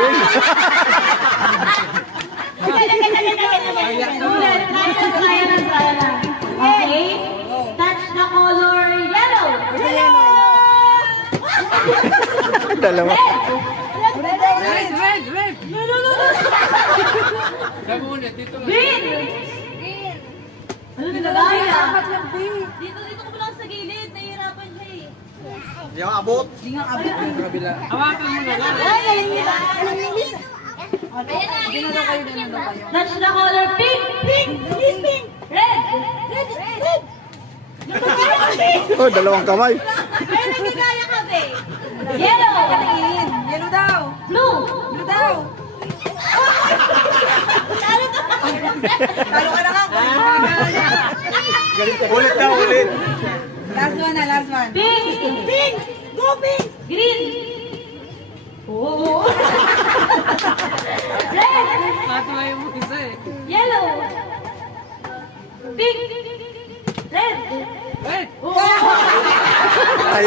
galing. Okay? Touch the color yellow. Dalawa. Red. Green. Ano nilagaya? Dito ko lang sa gilid. Nahihirapan siya eh. Di ako abot. Hawakan mo na lang. Ay, galing nila. Galing nilis. Touch the color pink. Pink. Please, pink. Red. Red. Oh, dalawang kamay. Ay, nagkakaya ka, be. Yellow. Yellow daw. Blue. Blue daw. Talo ka na nga. Ulit daw, ulit. Last one na, last one. Pink. Pink. Go, pink. Green. Oh. Red. Patuloy mo isa eh. Yellow. Pink. Red. Red! Oh. Ay,